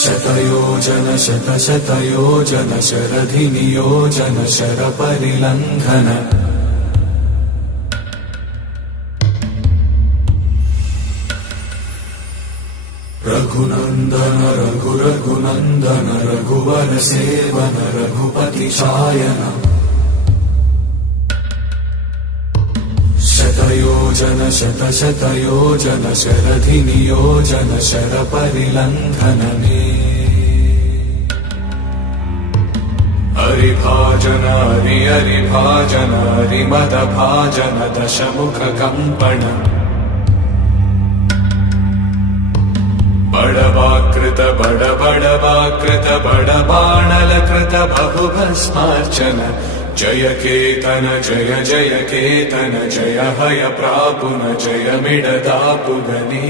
शतयोजन शतशतयोजन शरधिनियोजन शरपरिलङ्घन रघुनन्दन रघुरघुनन्दन रघुवर सेवन रघुपति चायन शतयोजन शतशतयोजन शरधिनियोजन शरपरिलङ्घन हरिभाजन हरिभाजन हरिमदभाजन दशमुखकम्पण बड़वाकृत बड़वाकृत बड़बाणलकृत बहुभस्मार्चन जय केतन जय केतन जय हय प्रापुन जय मिडदापुगनी।